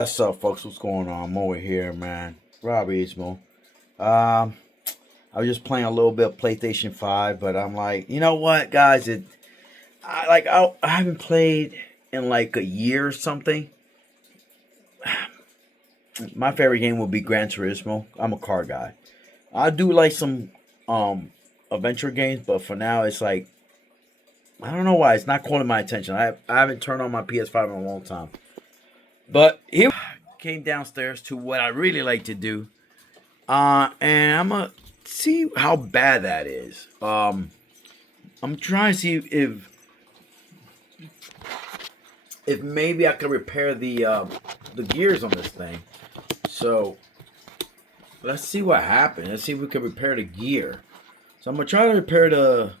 What's up, folks? What's going on? I'm over here, man. Robrismo. Um, I was just playing a little bit of PlayStation 5, but I'm like, you know what, guys? I haven't played in like a year or something. My favorite game would be Gran Turismo. I'm a car guy. I do like some adventure games, but for now, it's like I don't know why it's not calling my attention. I haven't turned on my PS5 in a long time. But here came downstairs to what I really like to do. And I'm gonna see how bad that is. I'm trying to see if maybe I can repair the gears on this thing. So let's see what happens. Let's see if we can repair the gear. So I'm gonna try to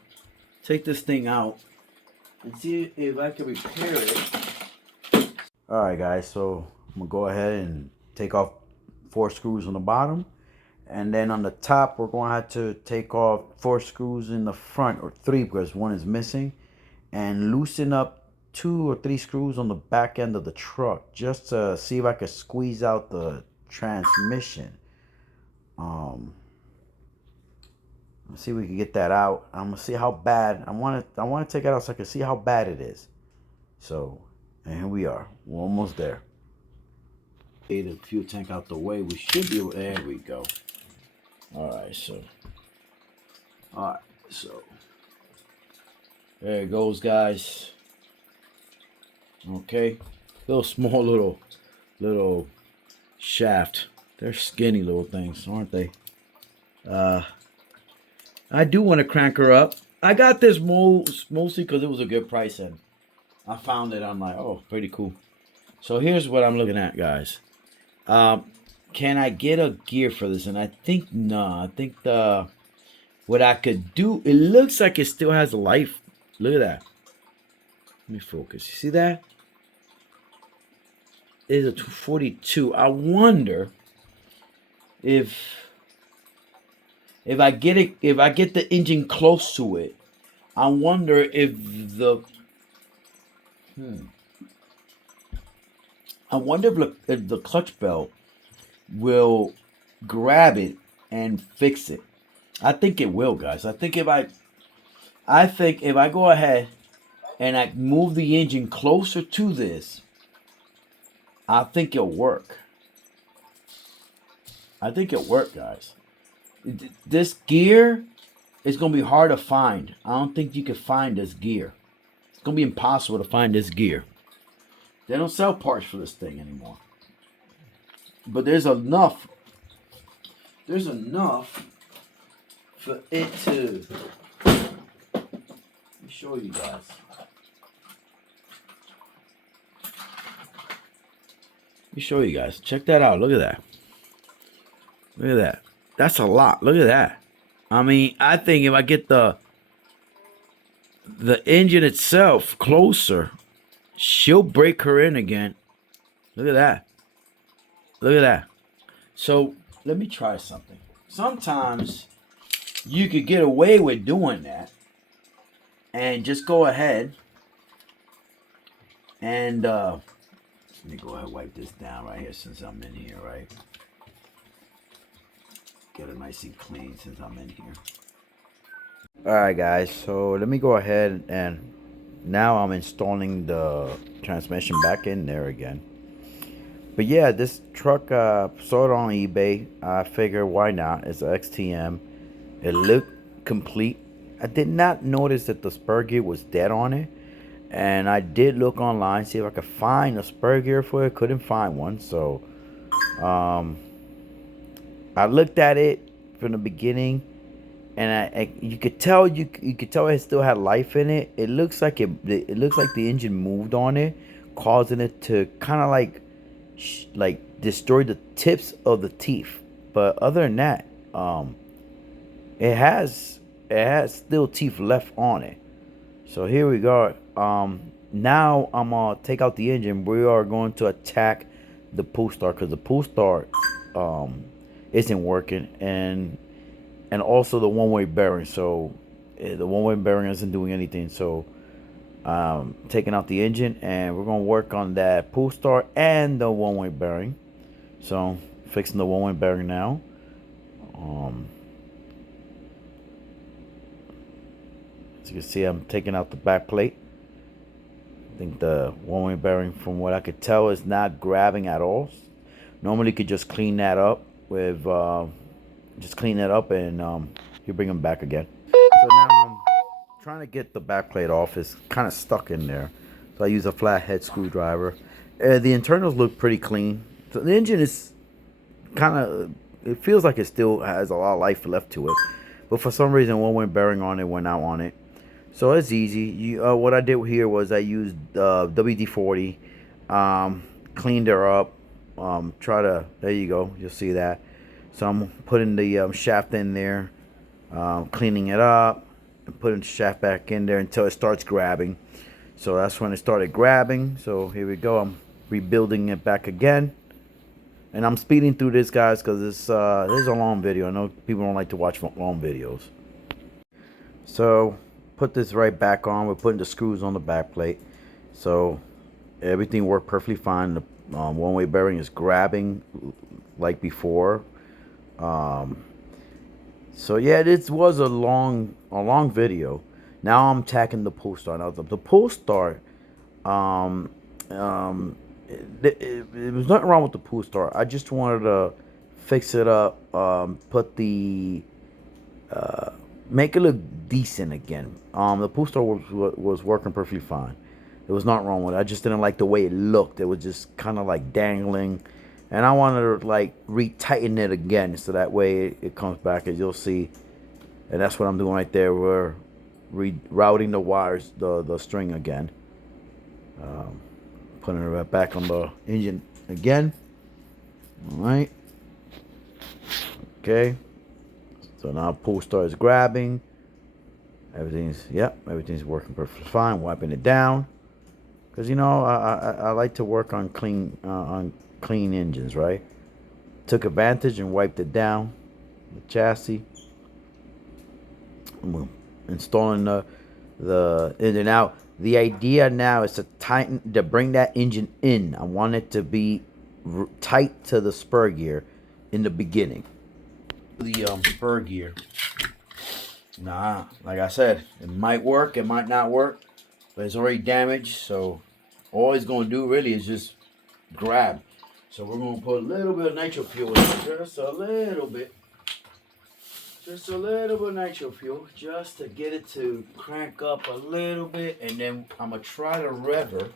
take this thing out and see if I can repair it. All right, guys. So I'm gonna go ahead and take off 4 screws on the bottom. And then on the top, we're going to have to take off 4 screws in the front, or 3 because 1 is missing. And loosen up 2 or 3 screws on the back end of the truck just to see if I can squeeze out the transmission. Let's see if we can get that out. I'm going to see how bad. I want to take it out so I can see how bad it is. So, and here we are. We're almost there. Get the fuel tank out the way. We should be able, there we go. Alright, so there it goes, guys. Okay. Little small little shaft. They're skinny little things, aren't they? I do want to crank her up. I got this mostly because it was a good price, and I found it. I'm like, oh, pretty cool. So here's what I'm looking at, guys. Can I get a gear for this? And I think no. I think what I could do. It looks like it still has life. Look at that. Let me focus. You see that? It's a 242. I wonder if I get it. If I get the engine close to it, I wonder if the I wonder if the clutch belt will grab it and fix it. I think it will, guys. I think if I go ahead and I move the engine closer to this, I think it'll work. I think it'll work, guys. This gear is going to be hard to find. I don't think you can find this gear. It's going to be impossible to find this gear. They don't sell parts for this thing anymore. But there's enough for it to, let me show you guys. Let me show you guys. Check that out. Look at that. Look at that. That's a lot. Look at that. I mean, I think if I get the engine itself closer, she'll break her in again. Look at that. Look at that. So let me try something. Sometimes you could get away with doing that and just go ahead and let me go ahead and wipe this down right here since I'm in here, right? Get it nice and clean since I'm in here. Alright, guys, so let me go ahead and now I'm installing the transmission back in there again. But yeah, this truck, saw it on eBay. I figured why not? It's an XTM. It looked complete. I did not notice that the spur gear was dead on it. And I did look online, see if I could find a spur gear for it. Couldn't find one. So I looked at it from the beginning, and you could tell it still had life in it. It looks like it looks like the engine moved on it, causing it to kind of like destroy the tips of the teeth. But other than that, it has still teeth left on it. So here we go. Now I'm gonna take out the engine. We are going to attack the pull start because the pull start isn't working, and also the one-way bearing. So the one-way bearing isn't doing anything. So taking out the engine, and we're gonna work on that pull start and the one-way bearing. So fixing the one-way bearing now. As you can see, I'm taking out the back plate. I think the one-way bearing, from what I could tell, is not grabbing at all. Normally you could just clean that up with and you bring them back again. So now I'm trying to get the back plate off. It's kind of stuck in there, so I use a flathead screwdriver. The internals look pretty clean. So the engine is kind of, it feels like it still has a lot of life left to it, but for some reason one went bearing on it, went out on it. So it's easy. What I did here was I used WD-40, cleaned her up. There you go, you'll see that. So I'm putting the shaft in there, cleaning it up, and putting the shaft back in there until it starts grabbing. So that's when it started grabbing. So here we go. I'm rebuilding it back again. And I'm speeding through this, guys, because this is a long video. I know people don't like to watch long videos. So put this right back on. We're putting the screws on the back plate. So everything worked perfectly fine. The one-way bearing is grabbing like before. So yeah, this was a long video. Now I'm tacking the pull start. Now the pull start, it was nothing wrong with the pull start. I just wanted to fix it up, put the make it look decent again. The pull start was working perfectly fine. There was nothing wrong with it. I just didn't like the way it looked. It was just kind of like dangling. And I wanted to like retighten it again, so that way it comes back, as you'll see. And that's what I'm doing right there. We're rerouting the wires, the string again. Putting it back on the engine again. All right. Okay. So now pull start is grabbing. Everything's working perfectly fine. Wiping it down, because you know I like to work on clean engines, right? Took advantage and wiped it down, the chassis. I'm installing the engine out. The idea now is to bring that engine in. I want it to be tight to the spur gear in the beginning. The spur gear. Nah, like I said, it might work, it might not work, but it's already damaged. So all it's gonna do really is just grab. So we're gonna put a little bit of nitro fuel in it, just a little bit of nitro fuel, just to get it to crank up a little bit, and then I'm gonna try to rev her.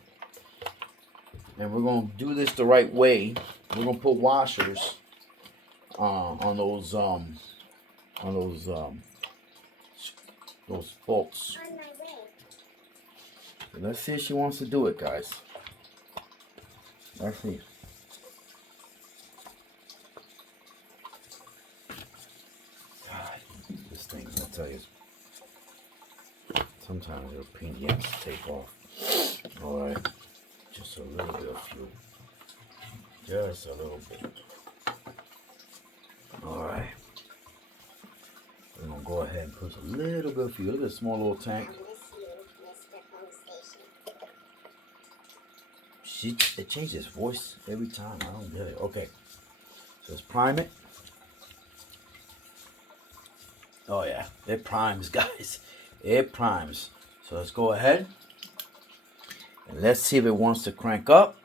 And we're gonna do this the right way. We're gonna put washers on those bolts. So let's see if she wants to do it, guys. Let's see. God, this thing, I tell you, sometimes it'll pain the ass to take off. All right, just a little bit of fuel. Just a little bit. All right. We're gonna go ahead and put a little bit of fuel. Look at this small little tank. It changes its voice every time. I don't get it. Okay. So let's prime it. Oh yeah, it primes, guys. It primes. So let's go ahead and let's see if it wants to crank up.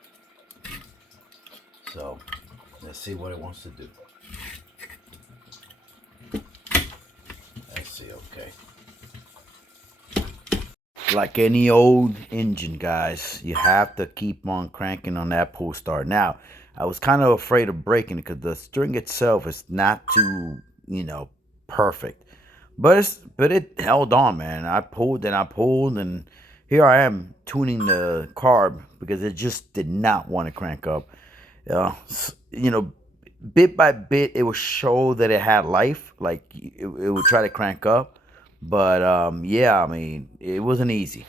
So let's see what it wants to do. Let's see, okay. Like any old engine, guys, you have to keep on cranking on that pull start. Now, I was kind of afraid of breaking it because the string itself is not too, perfect. But it held on, man. I pulled and here I am tuning the carb because it just did not want to crank up. Bit by bit, it would show that it had life, like it would try to crank up. But yeah, I mean, it wasn't easy.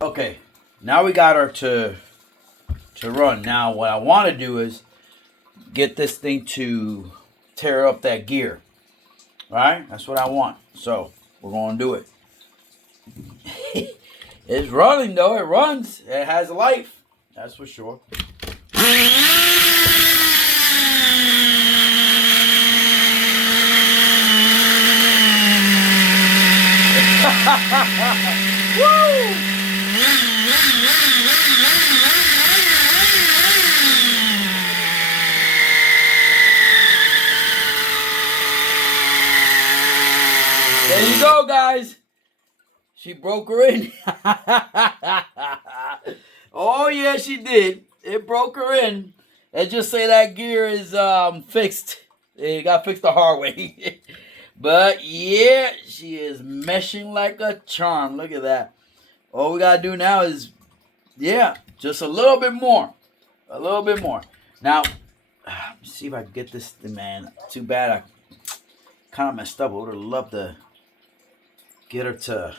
Okay, now we got her to run. Now what I want to do is get this thing to tear up that gear. All right, that's what I want. So we're gonna do it. It's running though. It runs. It has life. That's for sure. Woo! There you go, guys. She broke her in. Oh yeah, she did. It broke her in. And just say that gear is fixed. It got fixed the hard way. But yeah, she is meshing like a charm. Look at that. All we gotta do now is, yeah, just a little bit more. A little bit more. Now, let's see if I can get this thing, man. Too bad I kind of messed up. I would have loved to get her to...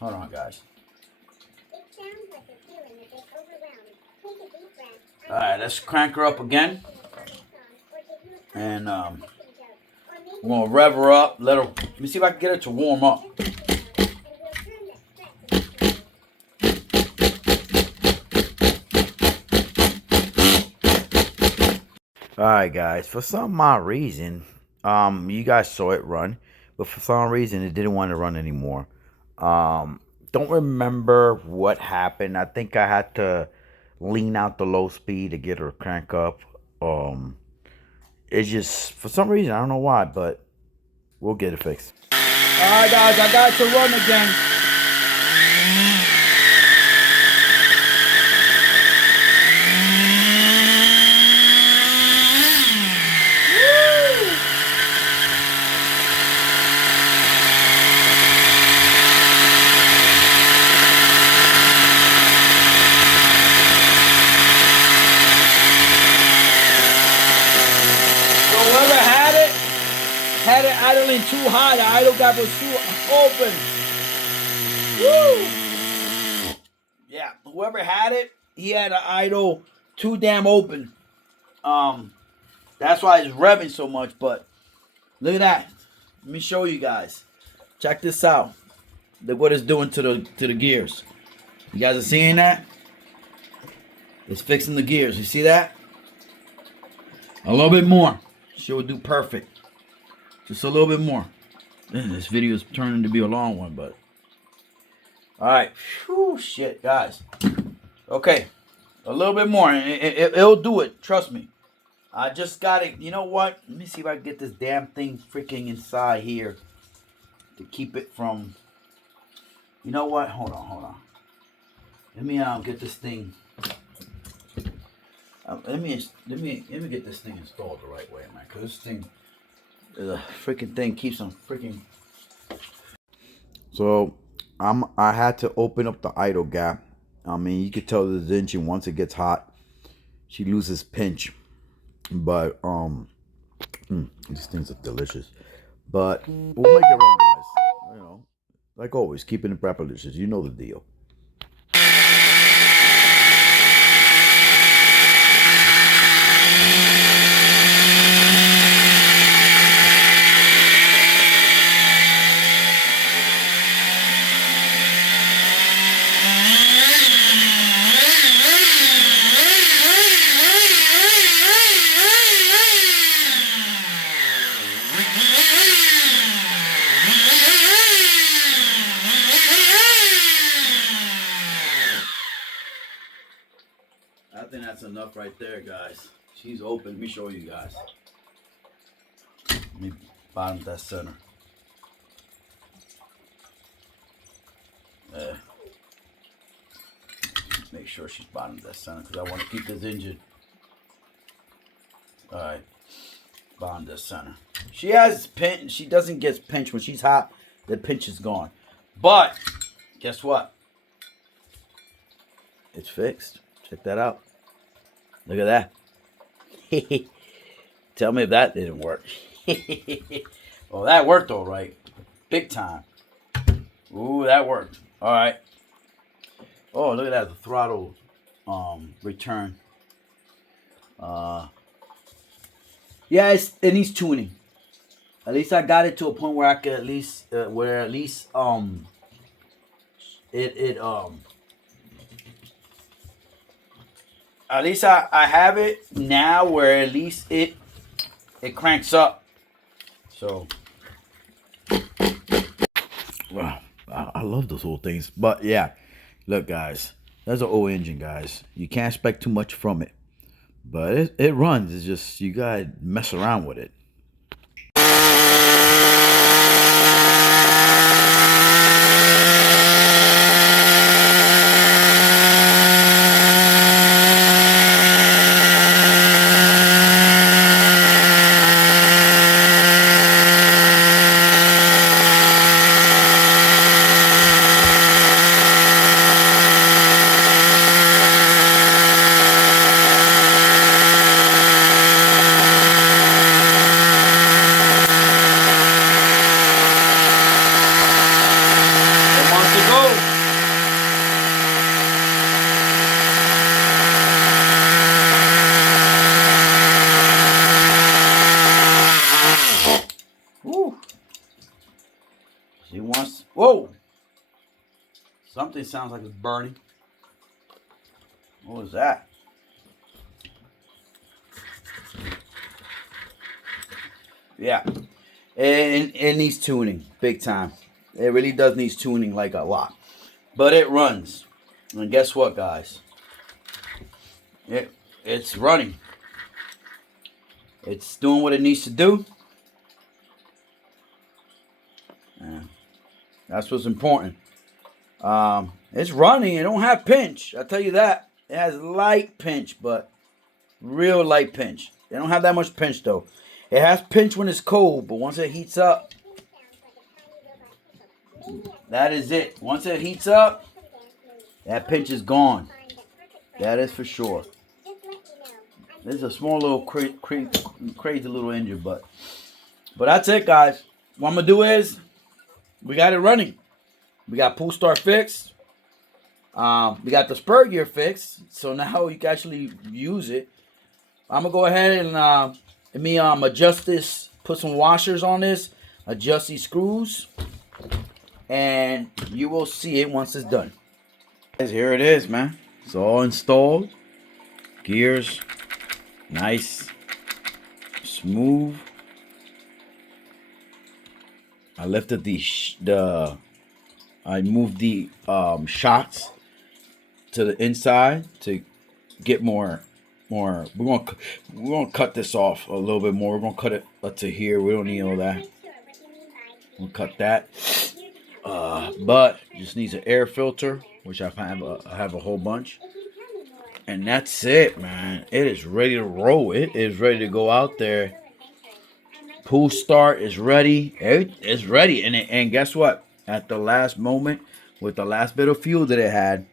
Hold on, guys. Alright, let's crank her up again. And we're going to rev her up. Let me see if I can get her to warm up. Alright, guys. For some odd reason, you guys saw it run. But for some reason, it didn't want to run anymore. Don't remember what happened. I think I had to lean out the low speed to get her to crank up. It's just, for some reason, I don't know why, but we'll get it fixed. Alright, guys, I got it to run again. Had it idling too high, the idle gap was too open. Woo! Yeah, whoever had it, he had an idle too damn open. That's why it's revving so much. But look at that. Let me show you guys. Check this out. Look what it's doing to the gears. You guys are seeing that? It's fixing the gears. You see that? A little bit more. She would do perfect. Just a little bit more. This video is turning to be a long one, but... Alright. Whew, shit, guys. Okay. A little bit more. It'll do it. Trust me. I just got it. You know what? Let me see if I can get this damn thing freaking inside here. To keep it from... You know what? Hold on. Let me get this thing... let me get this thing installed the right way, man. Because this thing... The freaking thing keeps on freaking. So I had to open up the idle gap. I mean, you could tell the engine once it gets hot, she loses pinch. But these things are delicious. But we'll make it run, guys. You know, like always, keeping it prepalicious. You know the deal. I think that's enough right there, guys. She's open. Let me show you guys. Let me bottom that center. Make sure she's bottom that center because I want to keep this engine. Alright. Bottom that center. She has pinch. She doesn't get pinch. When she's hot, the pinch is gone. But, guess what? It's fixed. Check that out. Look at that. Tell me if that didn't work. Well, that worked all right. Big time. Ooh, that worked. All right. Oh, look at that. The throttle return. Yeah, it needs tuning. At least I got it to a point where I could at least at least I have it now where at least it cranks up. So, wow, I love those old things. But yeah, look, guys, that's an old engine, guys. You can't expect too much from it, but it runs. It's just you gotta mess around with it. She wants. Whoa! Something sounds like it's burning. What was that? Yeah, it needs tuning big time. It really does need tuning like a lot, but it runs. And guess what, guys? It's running. It's doing what it needs to do. That's what's important. It's running. It don't have pinch. I'll tell you that. It has light pinch, but real light pinch. They don't have that much pinch though. It has pinch when it's cold, but once it heats up, that is it. Once it heats up, that pinch is gone. That is for sure. This is a small little crazy little engine, but that's it, guys. What I'm gonna do is we got it running. We got pull start fixed. We got the spur gear fixed, so now you can actually use it. I'm gonna go ahead and adjust this, put some washers on this, adjust these screws, and you will see it once it's done. Here it is, man. It's all installed. Gears, nice, smooth. I lifted I moved the shocks to the inside to get more. We're gonna cut this off a little bit more. We're gonna cut it up to here. We don't need all that. We'll cut that. But just needs an air filter, which I have a whole bunch. And that's it, man. It is ready to roll. It is ready to go out there. Pull start is ready. It's ready. And guess what? At the last moment, with the last bit of fuel that it had,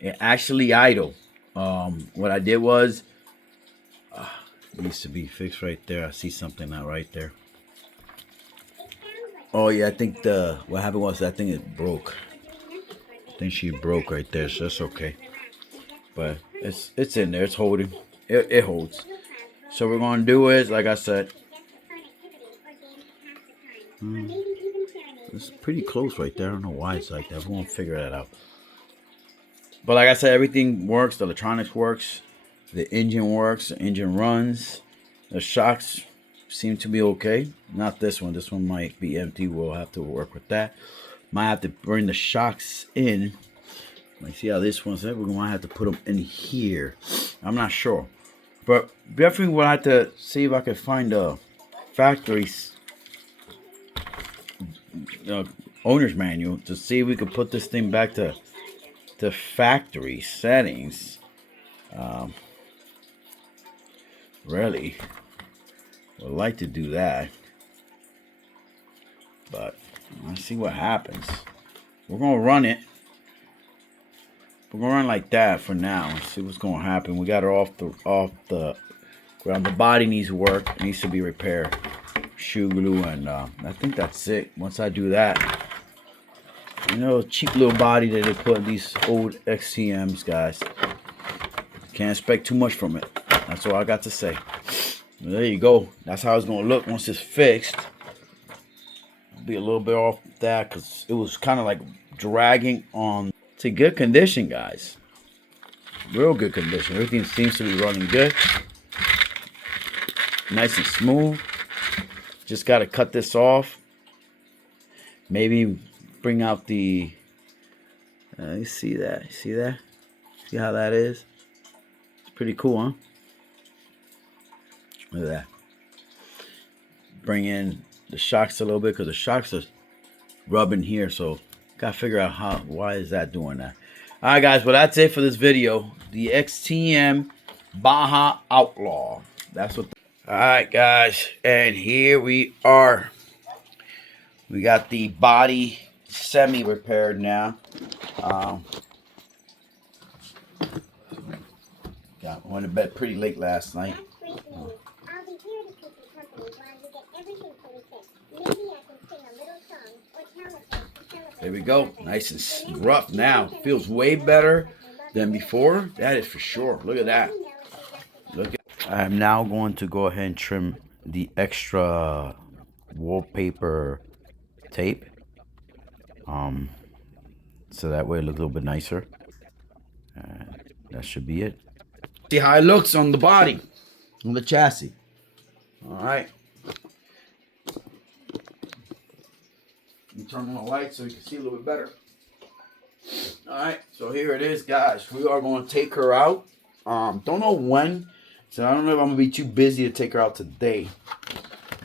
it actually idled. What I did was, it needs to be fixed right there. I see something out right there. Oh yeah, I think what happened was that thing it broke. I think she broke right there, so that's okay. But it's in there. It's holding. It holds. So what we're gonna do is, like I said, it's pretty close right there. I don't know why it's like that. We're gonna figure that out. But like I said, everything works. The electronics works. The engine works. The engine runs. The shocks seem to be okay. Not this one. This one might be empty. We'll have to work with that. Might have to bring the shocks in. Like, see how this one's at? We're gonna have to put them in here. I'm not sure, but definitely we'll have to see if I can find a factory owner's manual to see if we can put this thing back to factory settings. Really would like to do that, but let's see what happens. We're gonna run it. We're gonna run like that for now and see what's gonna happen. We got her off the ground. The body needs work. It needs to be repaired. Shoe glue, and I think that's it. Once I do that, you know, cheap little body that they put in these old XTMs, guys. Can't expect too much from it. That's all I got to say. There you go. That's how it's gonna look once it's fixed. be a little bit off that because it was kind of like dragging on. It's a good condition, guys. Real good condition. Everything seems to be running good. Nice and smooth. Just got to cut this off. Maybe bring out the... you see that? See that? See how that is? It's pretty cool, huh? Look at that. Bring in the shocks a little bit because the shocks are rubbing here. So, got to figure out why is that doing that. Alright guys, well that's it for this video. The XTM Baja Outlaw. That's what. Alright guys, and here we are. We got the body semi-repaired now. Went to bed pretty late last night. There we go. Nice and rough now. Feels way better than before. That is for sure. Look at that. Look at. I'm now going to go ahead and trim the extra wallpaper tape. So that way it looks a little bit nicer. And that should be it. See how it looks on the body, on the chassis. All right. Let me turn on the light so you can see a little bit better. All right, so here it is, guys. We are going to take her out. Don't know when, so I don't know if I'm gonna be too busy to take her out today.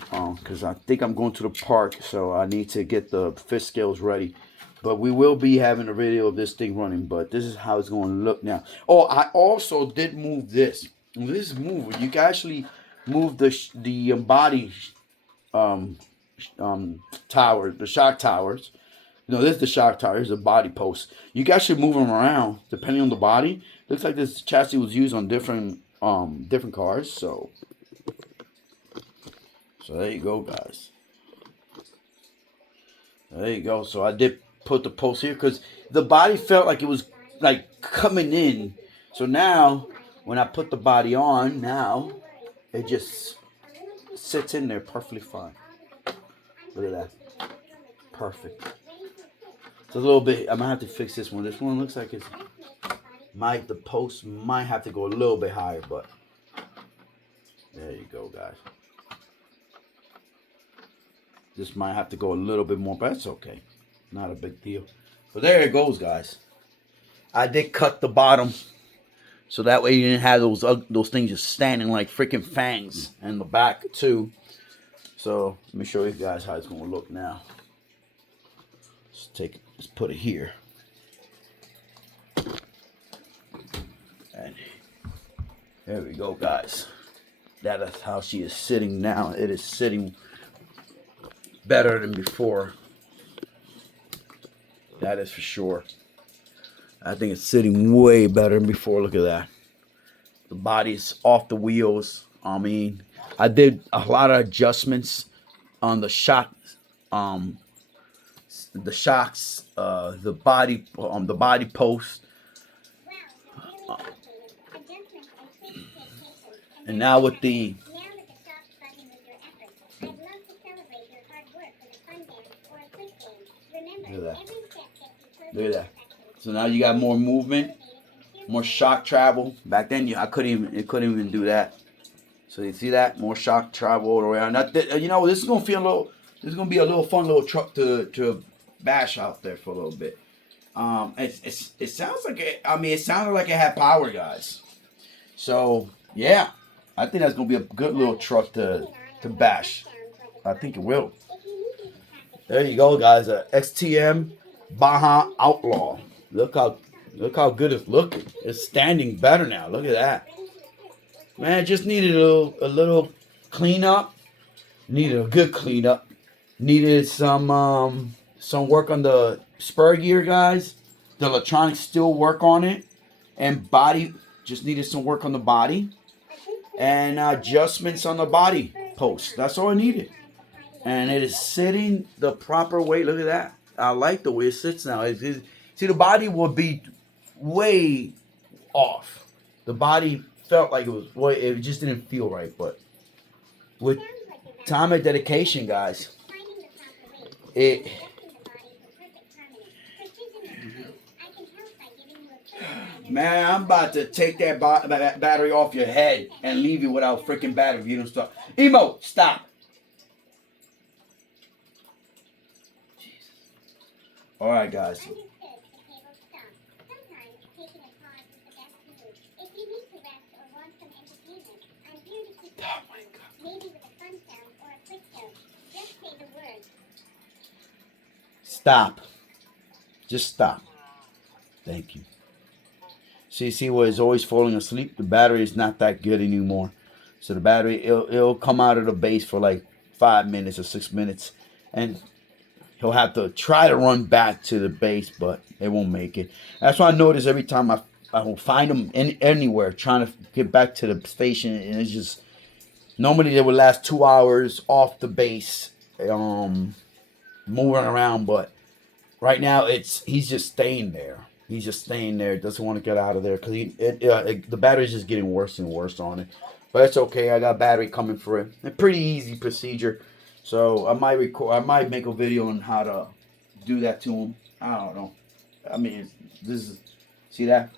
Because I think I'm going to the park, so I need to get the fish scales ready. But we will be having a video of this thing running. But this is how it's going to look now. Oh, I also did move this. This move, you can actually move the body tower, the shock towers. No, this is the shock tower. Here's the body post. You can actually move them around depending on the body. Looks like this chassis was used on different cars. So there you go, guys. There you go. So I did put the post here because the body felt like it was like coming in. So now when I put the body on, now it just sits in there perfectly fine. Look at that. Perfect. It's a little bit, I'm gonna have to fix this one. This one looks like it's the post might have to go a little bit higher, but there you go, guys. This might have to go a little bit more, but that's okay. Not a big deal. But there it goes, guys. I did cut the bottom, so that way you didn't have those things just standing like freaking fangs in the back too. So let me show you guys how it's gonna look now. Let's put it here. And there we go, guys. That is how she is sitting now. It is sitting better than before. That is for sure. I think it's sitting way better than before. Look at that. The body's off the wheels. I mean, I did a lot of adjustments on the shock, the shocks, the body post, and now with the look at that. Look at that. So now you got more movement, more shock travel. Back then, it couldn't even do that. So you see that? More shock travel all the way around. You know, this is gonna feel a little. This is gonna be a little fun little truck to bash out there for a little bit. It sounds like it. I mean, it sounded like it had power, guys. So yeah, I think that's gonna be a good little truck to bash. I think it will. There you go, guys. XTM Baja Outlaw. Look how good it's looking. It's standing better now. Look at that. Man, it just needed a little cleanup. Needed a good cleanup. Needed some work on the spur gear, guys. The electronics still work on it. And body just needed some work on the body. And adjustments on the body post. That's all I needed. And it is sitting the proper way. Look at that. I like the way it sits now. See, the body would be way off. The body felt like it just didn't feel right. But with time and dedication, guys, it. Man, I'm about to take that battery off your head and leave you without freaking battery if you don't stop. Emo, stop. Jesus. All right, guys. Oh my God. Stop. Just stop. Thank you. See where it's always falling asleep? The battery is not that good anymore. So the battery, it'll come out of the base for like 5 minutes or 6 minutes. And he'll have to try to run back to the base, but it won't make it. That's why I notice every time I will find him anywhere trying to get back to the station. And it's just, normally they would last 2 hours off the base, moving around. But right now he's just staying there. He's just staying there. Doesn't want to get out of there because the battery's just getting worse and worse on it. But it's okay. I got battery coming for it. A pretty easy procedure. So I might make a video on how to do that to him. I don't know. I mean, see that?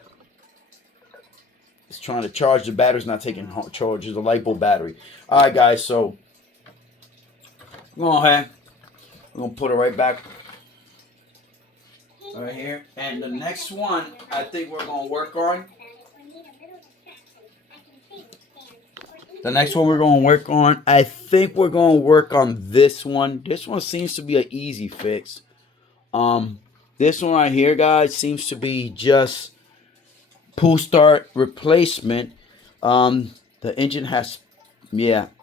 It's trying to charge. The battery's not taking charge. It's a light bulb battery. All right, guys. So go ahead. We're gonna put it right back. Right here. And the next one I think we're going to work on. I think we're going to work on this one. This one seems to be an easy fix. This one right here, guys, seems to be just pull start replacement. The engine has,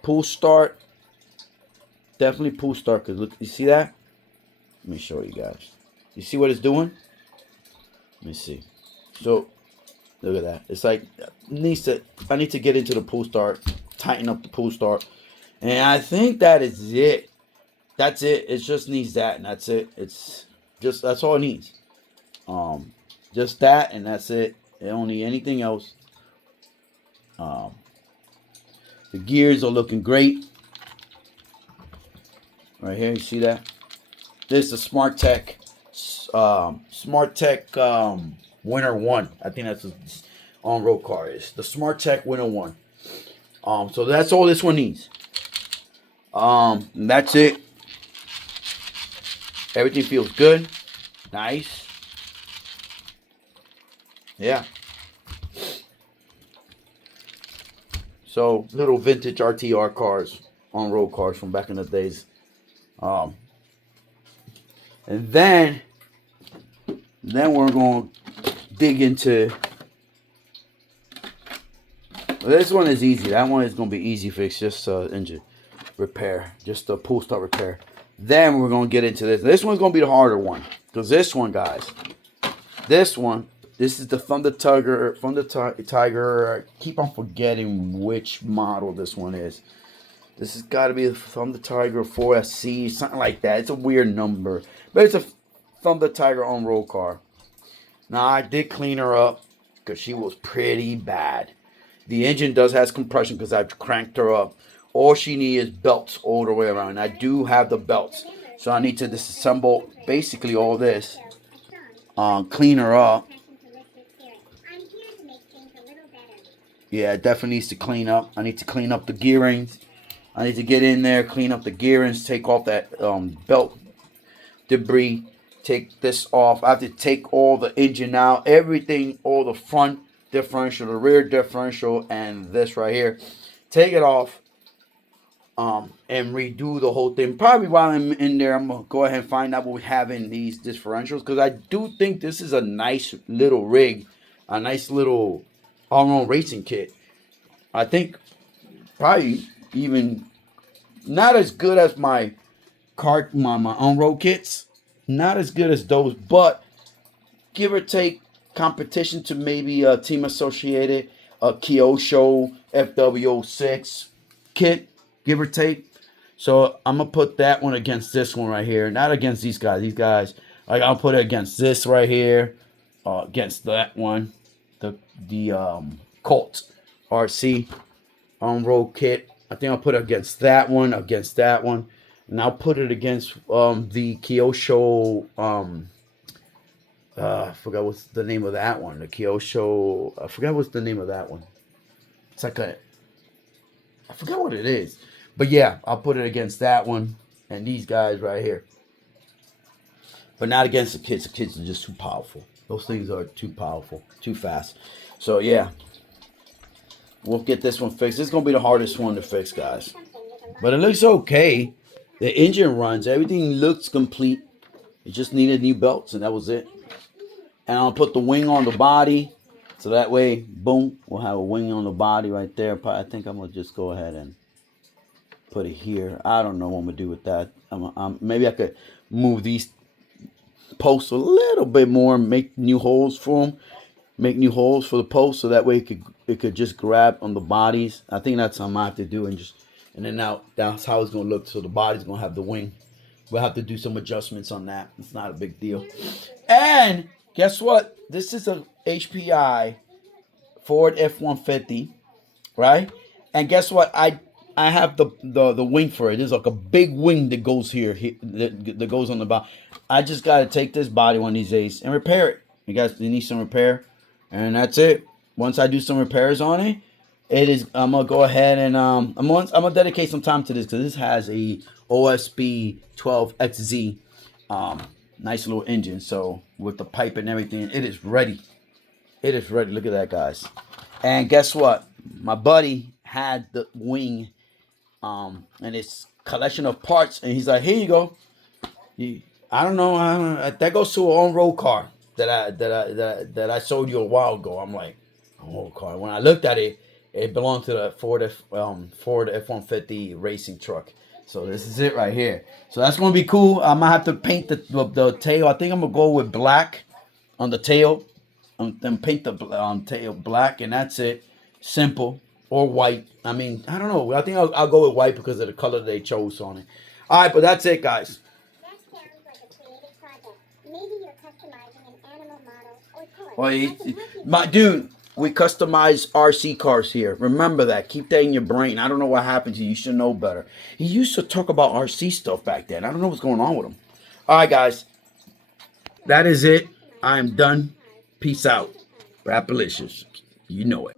pull start. Definitely pull start. Because look, you see that? Let me show you guys. You see what it's doing? Let me see. So, look at that. It's like, I need to get into the pull start, tighten up the pull start. And I think that is it. That's it. It just needs that, and that's it. That's all it needs. Just that, and that's it. It don't need anything else. The gears are looking great. Right here, you see that? This is a SmartTech Winter 1. I think that's what this on-road car is. The SmartTech Winter 1. So that's all this one needs. And that's it. Everything feels good. Nice. Yeah. So little vintage RTR cars, on-road cars from back in the days. And then we're going to dig into, this one is easy. That one is going to be easy fix, just engine repair, just a pull start repair. Then we're going to get into this. This one's going to be the harder one, because this one, guys, this is the Thunder Tiger. I keep on forgetting which model this one is. This has got to be the Thunder Tiger 4SC, something like that. It's a weird number, but it's a Thunder Tiger on-road car. Now, I did clean her up because she was pretty bad. The engine does have compression because I've cranked her up. All she needs is belts all the way around. I do have the belts. So I need to disassemble basically all this. Clean her up. Yeah, it definitely needs to clean up. I need to clean up the gearings. I need to get in there, clean up the gearings, take off that belt debris, take this off. I have to take all the engine out, everything, all the front differential, the rear differential, and this right here. Take it off and redo the whole thing. Probably while I'm in there, I'm going to go ahead and find out what we have in these differentials, because I do think this is a nice little rig, a nice little all-around racing kit. I think probably even not as good as my on-road kits, not as good as those, but give or take competition to maybe a Team Associated, a Kyosho FW06 kit, give or take. So I'm gonna put that one against this one right here, not against these guys. These guys, like, I'll put it against this right here, against that one, the Colt RC on-road kit. I think I'll put it against that one, and I'll put it against the Kyosho. I forgot what's the name of that one. The Kyosho. I forgot what's the name of that one. It's like a. I forgot what it is, but yeah, I'll put it against that one and these guys right here. But not against the kids. The kids are just too powerful. Those things are too powerful, too fast. So yeah, we'll get this one fixed. This is gonna be the hardest one to fix, guys. But it looks okay. The engine runs. Everything looks complete. It just needed new belts, and that was it. And I'll put the wing on the body, so that way, boom, we'll have a wing on the body right there. I think I'm gonna just go ahead and put it here. I don't know what I'm gonna do with that. Maybe I could move these posts a little bit more, and make new holes for them. Make new holes for the posts, so that way it could just grab on the bodies. I think that's something I have to do, and then now that's how it's gonna look. So the body's gonna have the wing. We'll have to do some adjustments on that. It's not a big deal. And guess what? This is a HPI Ford F-150, right? And guess what? I have the wing for it. There's like a big wing that goes here that goes on the bottom. I just gotta take this body one of these days and repair it. You guys need some repair, and that's it. Once I do some repairs on it, I'm gonna go ahead and I'm gonna dedicate some time to this, because this has a OSB 12XZ, nice little engine. So with the pipe and everything, it is ready. It is ready. Look at that, guys. And guess what? My buddy had the wing, and it's collection of parts, and he's like, "Here you go." I don't know. That goes to an on-road car that I sold you a while ago. I'm like, on-road car. When I looked at it, it belonged to the Ford F-150 racing truck. So this is it right here. So that's gonna be cool. I might have to paint the tail. I think I'm gonna go with black on the tail, and then paint the tail black, and that's it. Simple, or white. I mean, I don't know. I think I'll go with white because of the color they chose on it. All right, but that's it, guys. Well, my dude, we customize RC cars here. Remember that. Keep that in your brain. I don't know what happened to you. You should know better. He used to talk about RC stuff back then. I don't know what's going on with him. All right, guys. That is it. I am done. Peace out. Rapalicious. You know it.